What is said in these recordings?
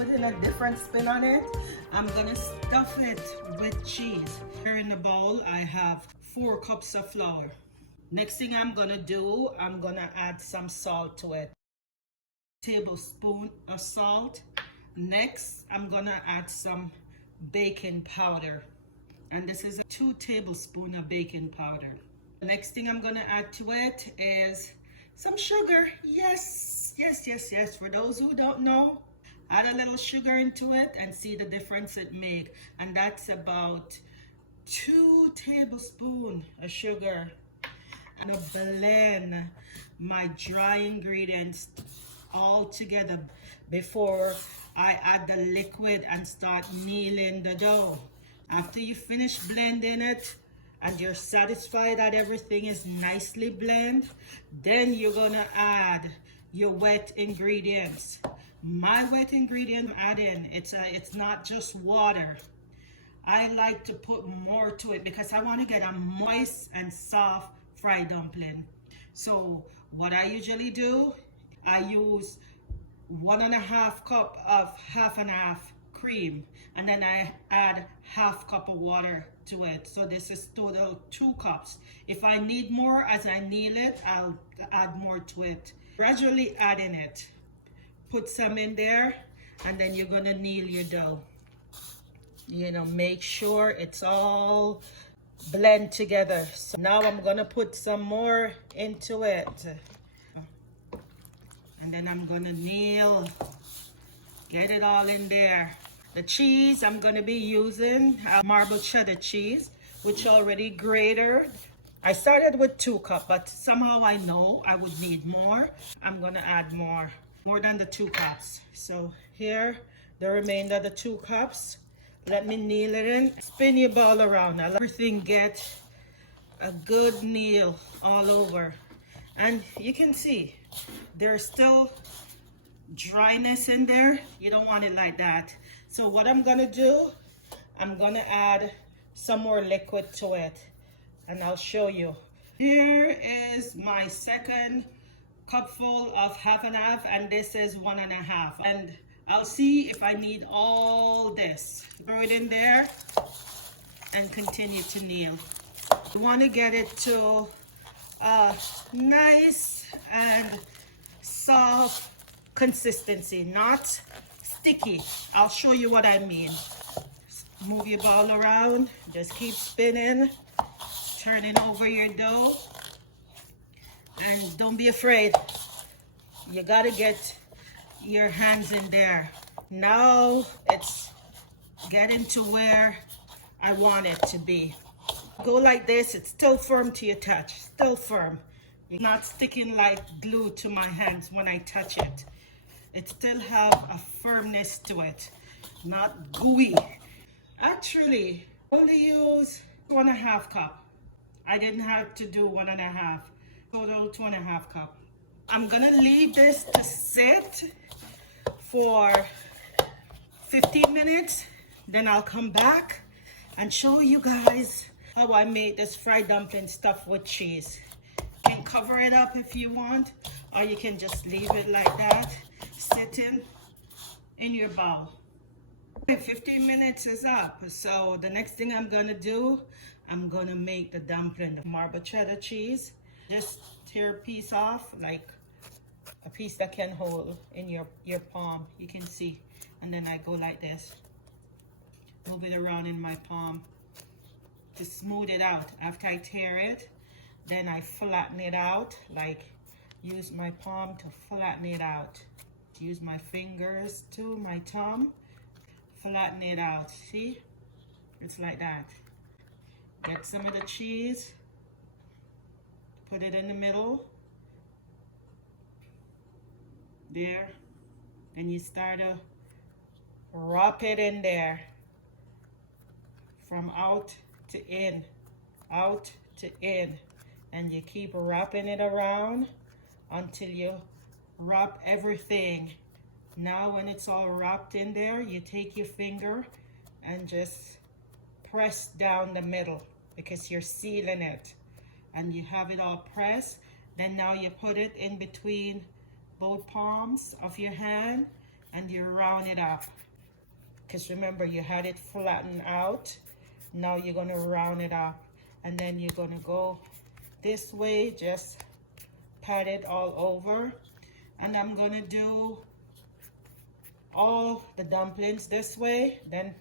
putting a different spin on it. I'm gonna stuff it with cheese. Here in the bowl, I have 4 cups of flour. Next thing I'm gonna do, I'm gonna add some salt to it. Tablespoon of salt. Next, I'm gonna add some baking powder. And this is 2 tablespoons of baking powder. The next thing I'm gonna add to it is some sugar. Yes, yes, yes, yes. For those who don't know, add a little sugar into it and see the difference it makes. And that's about 2 tablespoons of sugar. I'm gonna blend my dry ingredients all together before I add the liquid and start kneading the dough. After you finish blending it and you're satisfied that everything is nicely blended, then you're gonna add your wet ingredients. My wet ingredient I'm adding, it's not just water. I like to put more to it because I want to get a moist and soft fried dumpling. So what I usually do, I use 1.5 cup of half and half cream, and then I add half cup of water to it. So this is total 2 cups. If I need more as I knead it, I'll add more to it. Gradually adding it. Put some in there, and then you're gonna knead your dough. You know, make sure it's all blend together. So now I'm gonna put some more into it, and then I'm gonna nail, get it all in there. The cheese I'm gonna be using marble cheddar cheese, which already grated. I started with 2 cups, but somehow I know I would need more. I'm gonna add more than the 2 cups. So here, the remainder of the 2 cups. Let me kneel it in. Spin your ball around. Now let everything get a good kneel all over. And you can see there's still dryness in there. You don't want it like that. So what I'm gonna do, I'm gonna add some more liquid to it, and I'll show you. Here is my second cupful of half and half, and this is 1.5. And I'll see if I need all this. Throw it in there and continue to kneel. You want to get it to nice and soft consistency, not sticky. I'll show you what I mean. Move your ball around, just keep spinning, turning over your dough, and don't be afraid. You gotta get your hands in there. Now it's getting to where I want it to be. Go like this, it's still firm to your touch, still firm. It's not sticking like glue to my hands when I touch it. It still have a firmness to it, not gooey. Actually, only use 1.5 cup. I didn't have to do 1.5, total 2.5 cup. I'm gonna leave this to sit for 15 minutes, then I'll come back and show you guys how I made this fried dumpling stuffed with cheese. You can cover it up if you want, or you can just leave it like that, sitting in your bowl. 15 minutes is up, so the next thing I'm gonna do, I'm gonna make the dumpling, the marble cheddar cheese. Just tear a piece off, like a piece that can hold in your palm, you can see. And then I go like this, move it around in my palm to smooth it out. After I tear it, then I flatten it out, like use my palm to flatten it out. Use my fingers to my thumb, flatten it out. See, it's like that. Get some of the cheese, put it in the middle there, and you start to wrap it in there from out to in, out to in, and you keep wrapping it around until you wrap everything. Now when it's all wrapped in there, you take your finger and just press down the middle because you're sealing it, and you have it all pressed. Then now you put it in between both palms of your hand and you round it up. Because remember, you had it flattened out. Now you're gonna round it up, and then you're gonna go this way, just pat it all over. And I'm gonna do all the dumplings this way. Then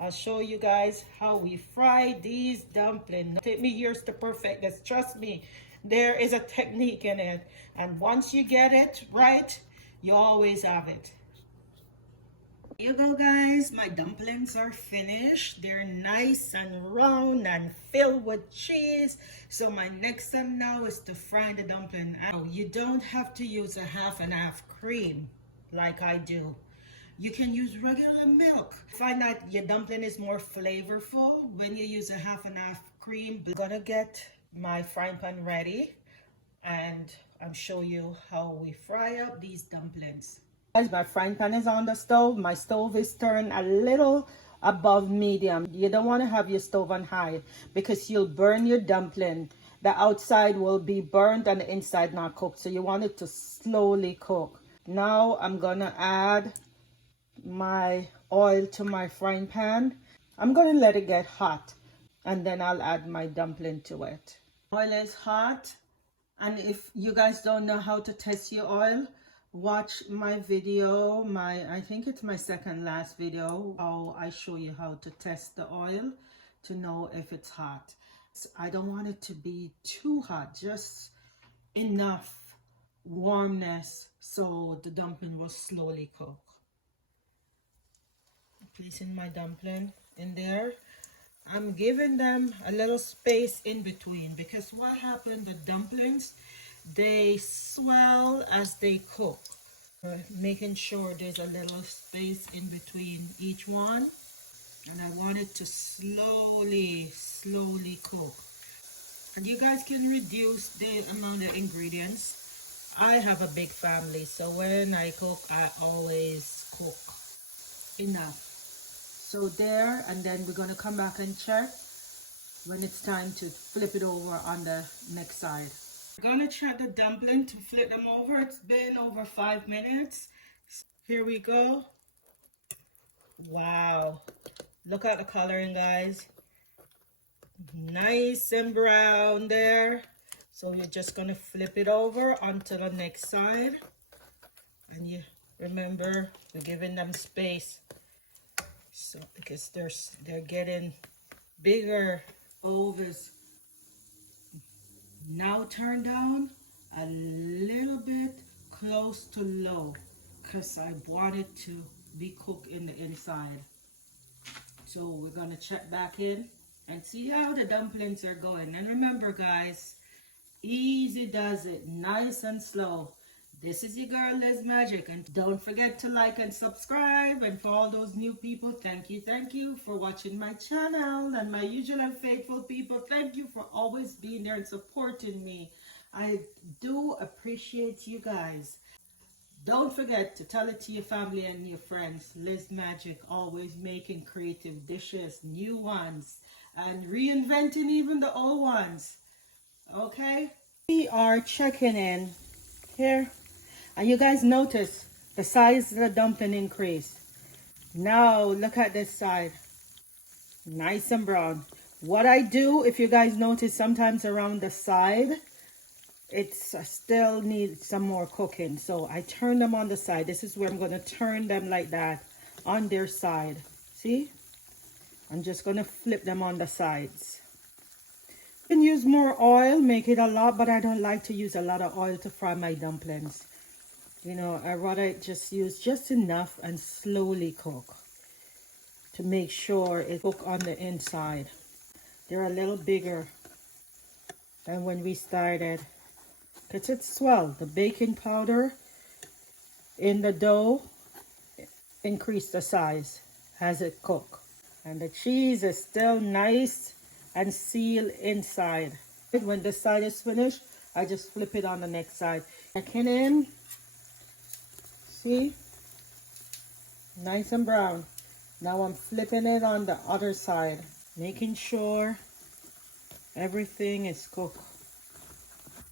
I'll show you guys how we fry these dumplings. Take me years to perfect this. Trust me, there is a technique in it. And once you get it right, you always have it. Here you go, guys. My dumplings are finished. They're nice and round and filled with cheese. So my next step now is to fry the dumpling. You don't have to use a half and half cream like I do. You can use regular milk. Find that your dumpling is more flavorful when you use a half and half cream. I'm gonna get my frying pan ready and I'll show you how we fry up these dumplings. Guys, my frying pan is on the stove. My stove is turned a little above medium. You don't want to have your stove on high because you'll burn your dumpling. The outside will be burnt and the inside not cooked. So you want it to slowly cook. Now I'm gonna add my oil to my frying pan. I'm gonna let it get hot and then I'll add my dumpling to it. Oil is hot, and if you guys don't know how to test your oil, watch my video, I think it's my second last video, how I show you how to test the oil to know if it's hot. I don't want it to be too hot, just enough warmness so the dumpling will slowly cook. Placing my dumpling in there. I'm giving them a little space in between because what happened, the dumplings, they swell as they cook. Making sure there's a little space in between each one, and I want it to slowly cook. And you guys can reduce the amount of ingredients. I have a big family, so when I cook, I always cook enough. So there, and then we're gonna come back and check when it's time to flip it over on the next side. We're gonna check the dumpling to flip them over. It's been over 5 minutes. Here we go. Wow, look at the coloring, guys. Nice and brown there. So you're just gonna flip it over onto the next side. And you remember, we're giving them space. So because they're getting bigger. Overs now turn down a little bit close to low because I want it to be cooked in the inside. So we're gonna check back in and see how the dumplings are going. And remember, guys, easy does it, nice and slow. This is your girl Liz Magic, and don't forget to like and subscribe. And for all those new people, thank you for watching my channel. And my usual and faithful people, thank you for always being there and supporting me. I do appreciate you guys. Don't forget to tell it to your family and your friends. Liz Magic, always making creative dishes, new ones, and reinventing even the old ones. Okay? We are checking in here. And you guys notice the size of the dumpling increased. Now look at this side. Nice and brown. What I do, if you guys notice, sometimes around the side, it's still needs some more cooking. So I turn them on the side. This is where I'm going to turn them like that on their side. See? I'm just going to flip them on the sides. You can use more oil, make it a lot, but I don't like to use a lot of oil to fry my dumplings. You know, I rather just use just enough and slowly cook to make sure it cook on the inside. They're a little bigger than when we started because it's swell. The baking powder in the dough increased the size as it cooked. And the cheese is still nice and sealed inside. When this side is finished, I just flip it on the next side. Checking in. See? Nice and brown. Now I'm flipping it on the other side, making sure everything is cooked,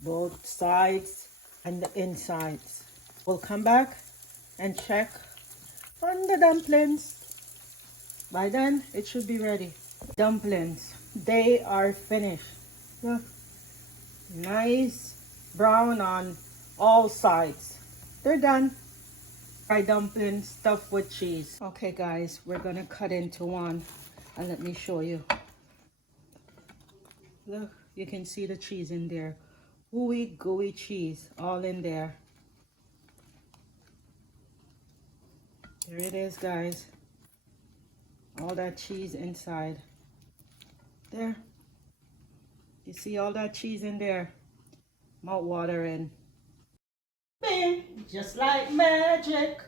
both sides and the insides. We'll come back and check on the dumplings. By then, it should be ready. Dumplings, they are finished. Look, nice brown on all sides. They're done. Fried dumplings stuffed with cheese. Okay guys, we're gonna cut into one and let me show you. Look, you can see the cheese in there. Ooey gooey cheese all in there. There it is, guys. All that cheese inside. There. You see all that cheese in there? Mouth watering. Bing! Just like magic.